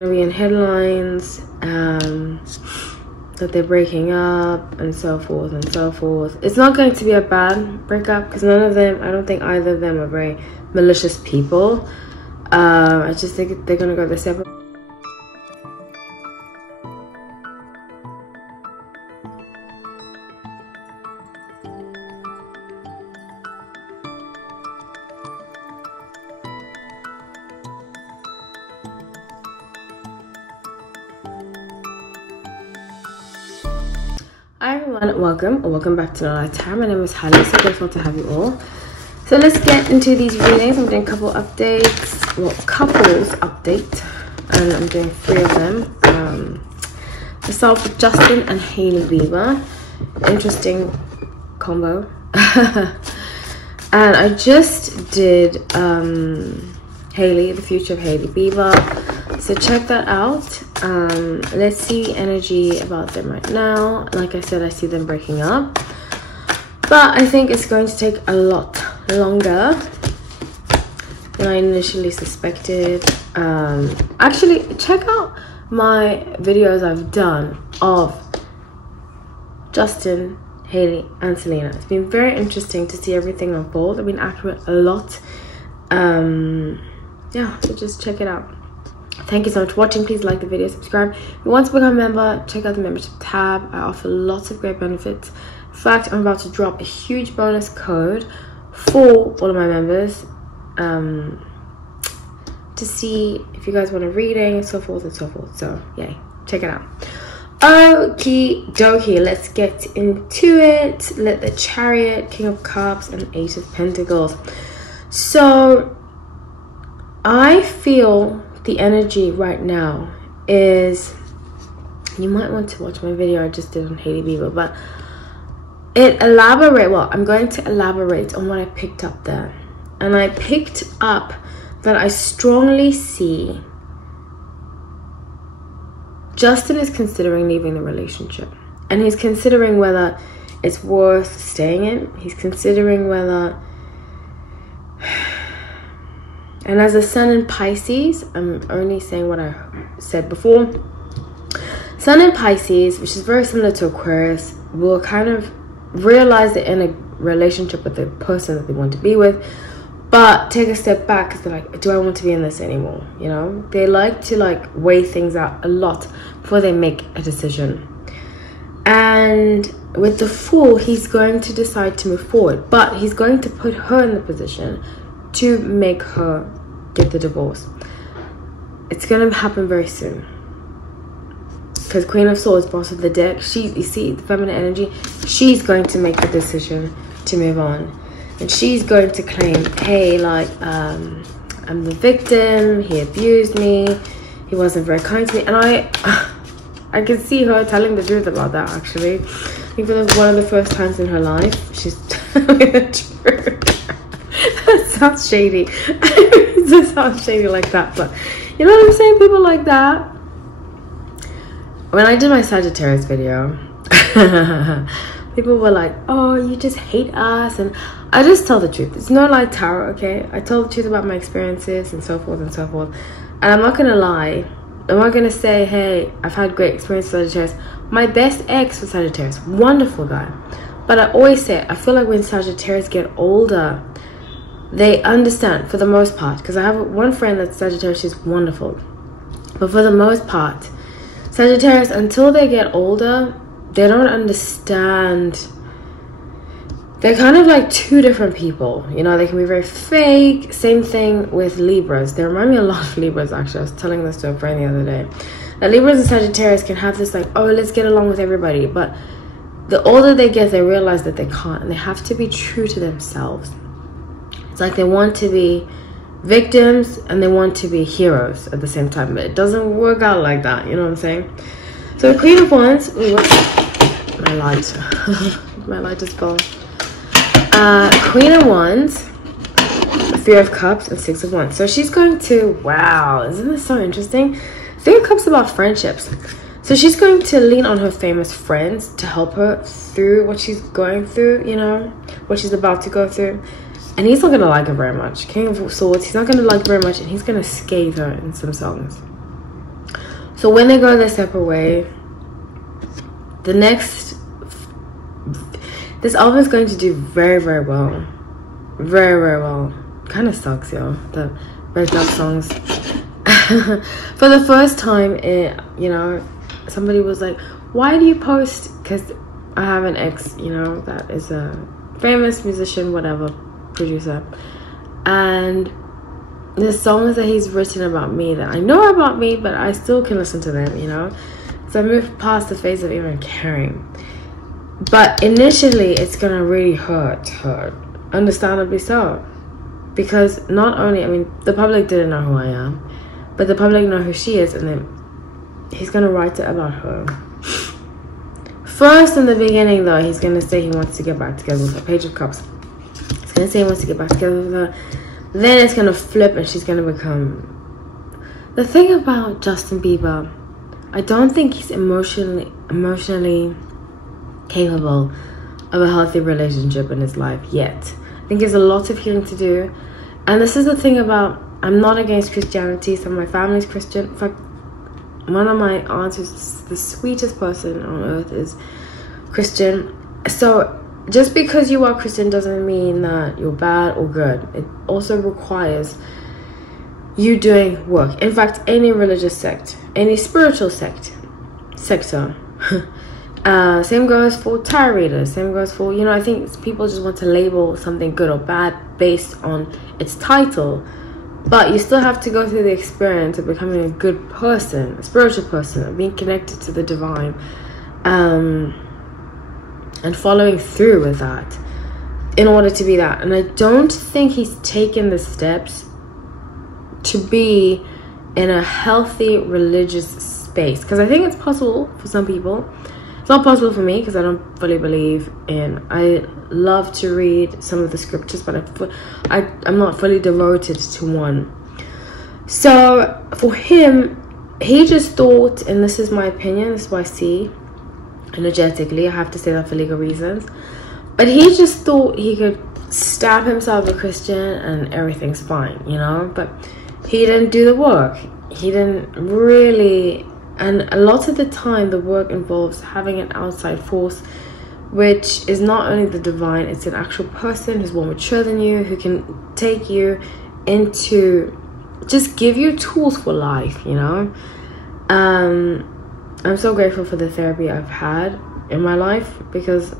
be in headlines, that they're breaking up and so forth and so forth. It's not going to be a bad breakup because none of them, I don't think either of them are very malicious people. I just think they're gonna go their separate. Hi everyone, welcome back to another time. My name is Hailey, so grateful to have you all. So let's get into these readings. I'm doing a couple updates, well, couples update, and I'm doing 3 of them. Let's start with Justin and Hailey Bieber. Interesting combo. And I just did Hailey, the future of Hailey Bieber. So check that out. Let's see energy about them right now. Like I said, I see them breaking up, but I think it's going to take a lot longer than I initially suspected. Actually, check out my videos I've done of Justin, Hailey, and Selena. It's been very interesting to see everything unfold. I've been accurate a lot. Yeah, so just check it out. Thank you so much for watching. Please like the video, subscribe. If you want to become a member, check out the membership tab. I offer lots of great benefits. In fact, I'm about to drop a huge bonus code for all of my members to see if you guys want a reading and so forth and so forth. So yay, check it out. Okie dokie, let's get into it. Let the Chariot, King of Cups, and 8 of Pentacles. So I feel the energy right now is, you might want to watch my video I just did on Hailey Bieber, but I'm going to elaborate on what I picked up there. And I picked up that I strongly see Justin is considering leaving the relationship, and he's considering whether it's worth staying in. He's considering whether, and as a sun in Pisces, I'm only saying what I said before. Sun in Pisces, which is very similar to Aquarius, will kind of realize they're in a relationship with the person that they want to be with, but take a step back because they're like, do I want to be in this anymore? You know, they like to weigh things out a lot before they make a decision. And with the Fool, he's going to decide to move forward, but he's going to put her in the position to make her get the divorce. It's going to happen very soon because Queen of Swords, boss of the deck, you see the feminine energy, she's going to make the decision to move on, and she's going to claim, hey, I'm the victim, he abused me, he wasn't very kind to me. And I can see her telling the truth about that. Actually, I think for one of the first times in her life she's telling the truth. That sounds shady. It just sounds shady like that, but you know what I'm saying? People like that. When I did my Sagittarius video, people were like, oh, you just hate us. And I just tell the truth. It's no lie tarot, okay? I tell the truth about my experiences and so forth and so forth. And I'm not gonna lie. I'm not gonna say, hey, I've had great experiences with Sagittarius. My best ex was Sagittarius, wonderful guy. But I always say, I feel like when Sagittarius get older, they understand for the most part, because I have one friend that's Sagittarius, she's wonderful, but for the most part, Sagittarius, until they get older, they don't understand. They're kind of like 2 different people, you know. They can be very fake. Same thing with Libras. They remind me a lot of Libras, actually. I was telling this to a friend the other day, that Libras and Sagittarius can have this oh, let's get along with everybody, but the older they get, they realize that they can't, and they have to be true to themselves. It's like they want to be victims and they want to be heroes at the same time, but it doesn't work out like that, you know what I'm saying? So the Queen of Wands, ooh, my light, my light is gone. Queen of Wands, 3 of Cups, and 6 of Wands. So she's going to, wow, isn't this so interesting? 3 of Cups about friendships. So she's going to lean on her famous friends to help her through what she's going through, you know, what she's about to go through. And he's not going to like her very much. King of Swords, he's not going to like her very much, and he's going to scathe her in some songs. So when they go their separate way, this album is going to do very, very well. Very, very well. Kind of sucks, yo. The breakup songs. For the first time, you know, somebody was like, why do you post? Because I have an ex, you know, that is a famous musician, whatever, producer. And there's songs that he's written about me that I know about me, but I still can listen to them, you know. So I moved past the phase of even caring. But initially, it's gonna really hurt. Understandably so. Because not only, I mean, the public didn't know who I am, but the public know who she is, and then he's gonna write it about her. First, in the beginning, though, he's gonna say he wants to get back together with her. Page of Cups. He's gonna say he wants to get back together with her. Then it's gonna flip, and she's gonna become. The thing about Justin Bieber, I don't think he's emotionally capable of a healthy relationship in his life yet. I think there's a lot of healing to do. And this is the thing about, I'm not against Christianity. Some of my family's Christian. In fact, one of my aunts, who's the sweetest person on earth, is Christian. So just because you are Christian doesn't mean that you're bad or good. It also requires you doing work. In fact, any religious sect, any spiritual sector. Same goes for tarot readers. Same goes for, you know, I think people just want to label something good or bad based on its title. But you still have to go through the experience of becoming a good person, a spiritual person, of being connected to the divine, and following through with that in order to be that. And I don't think he's taken the steps to be in a healthy religious space. Because I think it's possible for some people. It's not possible for me because I don't fully believe in. I love to read some of the scriptures, but I'm not fully devoted to one. So for him, he just thought, and this is my opinion, this is what I see energetically, I have to say that for legal reasons, but he just thought he could stab himself a Christian and everything's fine, you know. But he didn't do the work. He didn't really. And a lot of the time, the work involves having an outside force, which is not only the divine, it's an actual person who's more mature than you, who can take you into, just give you tools for life, you know. I'm so grateful for the therapy I've had in my life, because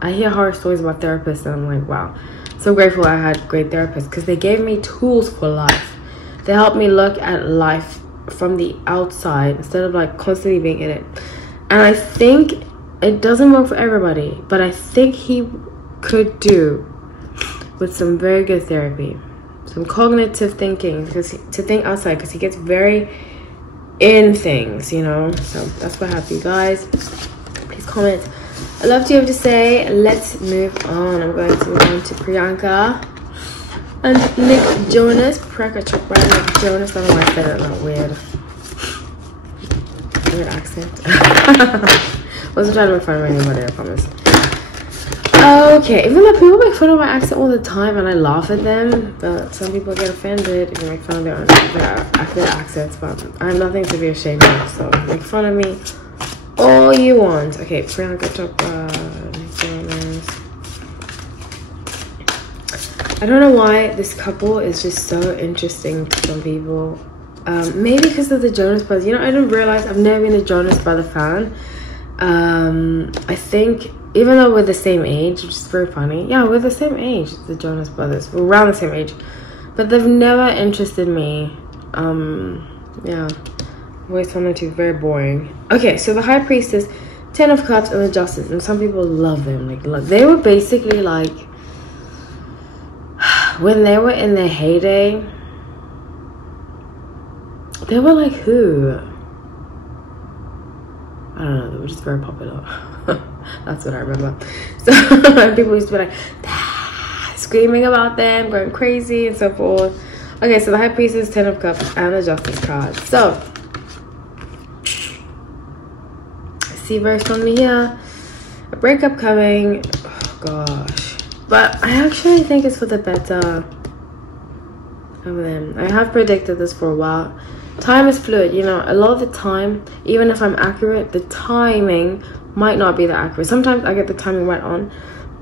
I hear horror stories about therapists and I'm like, wow, so grateful I had great therapists, because they gave me tools for life. They helped me look at life from the outside instead of like constantly being in it. And I think it doesn't work for everybody, but I think he could do with some very good therapy, some cognitive thinking, because to think outside, because he gets very in things, you know. So that's what I have for you guys. Please comment. I love to have to say. Let's move on. I'm going to move on to Priyanka and Nick Jonas. Priyanka Chopra and Nick Jonas. I don't know why I said it in that weird accent. Wasn't trying to make fun of anybody, I promise. Okay, even though people make fun of my accent all the time and I laugh at them, but some people get offended if you make fun of their accents, but I have nothing to be ashamed of, so make fun of me all you want. Okay, Priyanka Chopra, Nick Jonas. I don't know why this couple is just so interesting to some people. Maybe because of the Jonas Brothers. You know, I didn't realize I've never been a Jonas Brother fan. I think even though we're the same age, which is very funny. Yeah, we're the same age, the Jonas Brothers. We're around the same age. But they've never interested me. Yeah. I've always found them to be very boring. Okay, so the High Priestess, 10 of Cups, and the Justice. And some people love them. Like, they were basically like, when they were in their heyday, they were like who? I don't know, they were just very popular. That's what I remember. So people used to be like screaming about them, going crazy and so forth. Okay, so the High Priestess, 10 of Cups, and the Justice card. So I see very strongly here a breakup coming. Oh gosh, but I actually think it's for the better of them. I have predicted this for a while. time is fluid, you know. A lot of the time, even if I'm accurate, the timing might not be that accurate. Sometimes I get the timing right on,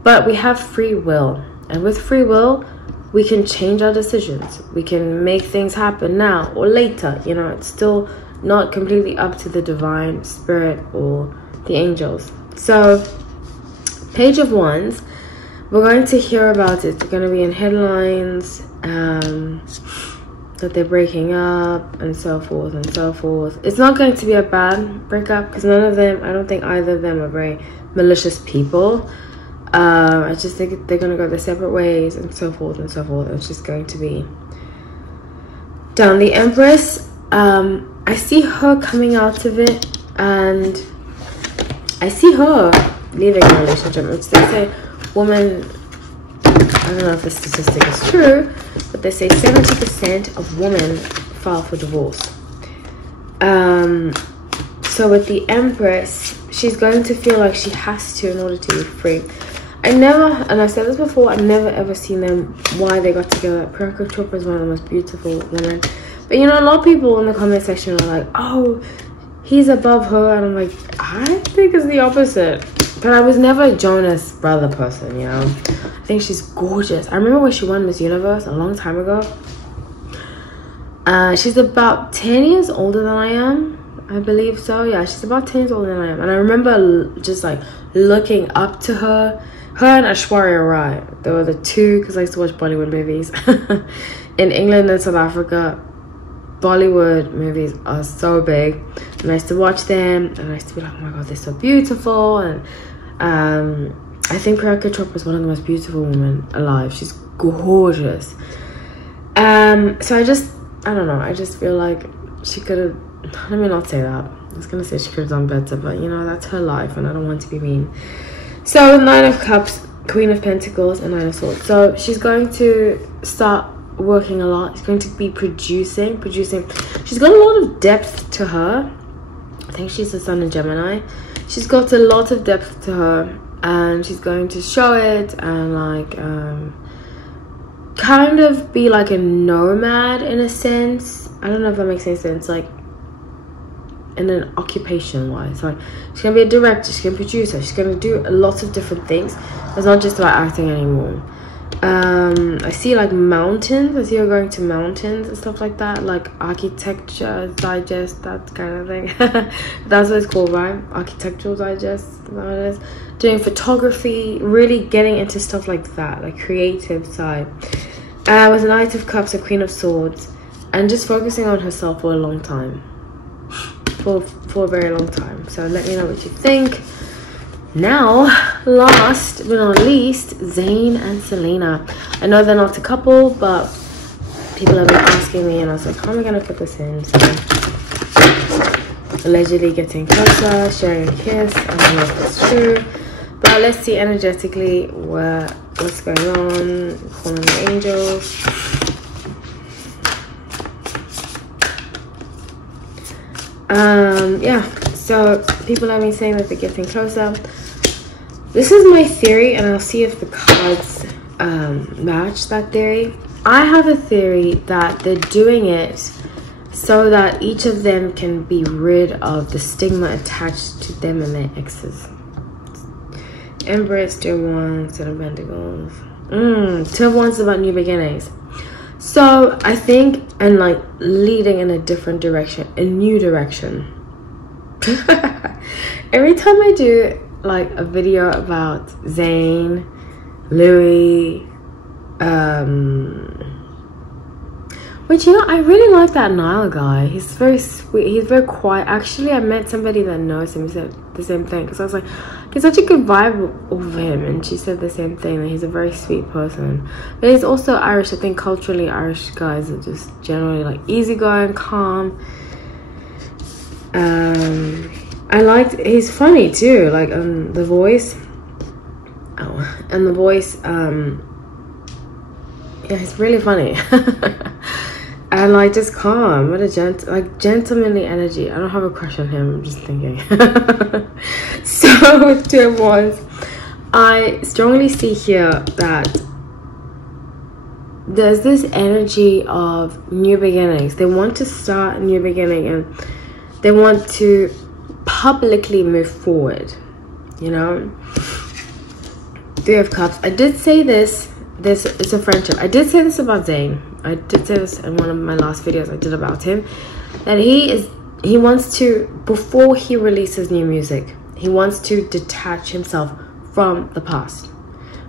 but we have free will, and with free will we can change our decisions. We can make things happen now or later, you know. It's still not completely up to the divine spirit or the angels. So Page of Wands, we're going to hear about it. It's going to be in headlines, that they're breaking up and so forth and so forth. It's not going to be a bad breakup because none of them, I don't think either of them are very malicious people. I just think they're going to go their separate ways and so forth and so forth. It's just going to be down. The Empress, I see her coming out of it, and I see her leaving a relationship. Which they say, woman, I don't know if the statistic is true, but they say 70% of women file for divorce. So with the Empress, she's going to feel like she has to in order to be free. I never, and I've said this before, I've never ever seen them, why they got together. Priyanka Chopra is one of the most beautiful women. But you know, a lot of people in the comment section are like, oh, he's above her. And I'm like, I think it's the opposite. But I was never a Jonas brother person, you know. I think she's gorgeous. I remember when she won Miss Universe a long time ago. She's about 10 years older than I am. I believe so. Yeah, she's about 10 years older than I am. And I remember just like looking up to her. Her and Aishwarya Rai. They were the two, because I used to watch Bollywood movies. In England and South Africa, Bollywood movies are so big. And I used to watch them. And I used to be like, oh my god, they're so beautiful. And I think Priyanka Chopra is one of the most beautiful women alive. She's gorgeous. So I don't know. I just feel like she could have, let me not say that. I was going to say she could have done better. But, you know, that's her life. And I don't want to be mean. So, Nine of Cups, Queen of Pentacles, and Nine of Swords. So, she's going to start working a lot. She's going to be producing. She's got a lot of depth to her. I think she's the Sun in Gemini. She's got a lot of depth to her. And she's going to show it and, like, kind of be like a nomad in a sense. I don't know if that makes any sense. Like, in an occupation wise, like she's gonna be a director, she's gonna produce her, she's gonna do a lot of different things. It's not just about acting anymore. I see like mountains. I see her going to mountains and stuff like that, like Architecture Digest, that kind of thing. That's what it's called, right? Architectural Digest, is that what it is? Doing photography, really getting into stuff like that, like creative side. With the Knight of Cups, a Queen of Swords, and just focusing on herself for a long time. For a very long time. So let me know what you think. Now, last but not least, Zayn and Selena. I know they're not a couple, but people have been asking me, and I was like, how am I gonna put this in? So, allegedly getting closer, sharing a kiss. I don't know if that's true, but let's see energetically what's going on. Calling the angels. Yeah, so people have been saying that they're getting closer. This is my theory, and I'll see if the cards match that theory. I have a theory that they're doing it so that each of them can be rid of the stigma attached to them and their exes. Empress, Two of Wands, Ten of Pentacles. Two of Wands is about new beginnings. So I think, and like leading in a different direction, a new direction. Every time I do like a video about Zayn, Louis, which, you know, I really like that Nile guy. He's very sweet. He's very quiet. Actually, I met somebody that knows him. He said the same thing, because I was like, there's such a good vibe of him, and she said the same thing, that he's a very sweet person. But he's also Irish. I think culturally Irish guys are just generally like easygoing, calm. I liked, he's funny too, like The Voice. And The Voice, yeah, he's really funny. And like just calm. What a gentlemanly energy. I don't have a crush on him, I'm just thinking. So with Two of Wands, I strongly see here that there's this energy of new beginnings. They want to start a new beginning, and they want to publicly move forward, you know. Three of Cups. I did say this is a friendship. I did say this about Zayn. I did say this in one of my last videos I did about him, that he wants to, before he releases new music, he wants to detach himself from the past,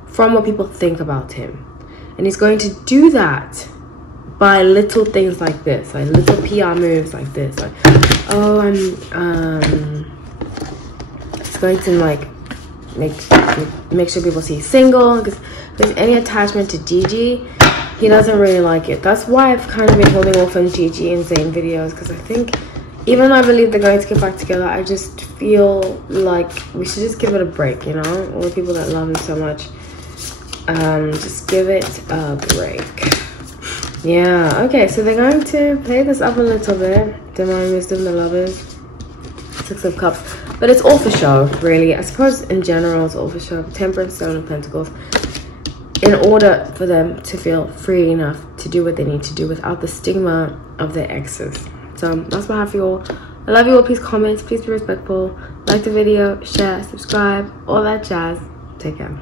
from what people think about him. And he's going to do that by little things like this, like little PR moves like this, like, oh, it's going to like make sure people see he's single, because if there's any attachment to Gigi, he doesn't really like it. That's why I've kind of been holding off on Gigi and Zayn videos, because I think, even though I believe they're going to get back together, I just feel like we should just give it a break, you know? All the people that love him so much, just give it a break. Yeah, okay, so they're going to play this up a little bit. Divine Wisdom, the Lovers, Six of Cups. But it's all for show, really. I suppose in general, it's all for show. Temperance, Seven of Pentacles. In order for them to feel free enough to do what they need to do without the stigma of their exes. So that's what I have for you all. I love you all. Please comment. Please be respectful. Like the video, share, subscribe, all that jazz. Take care.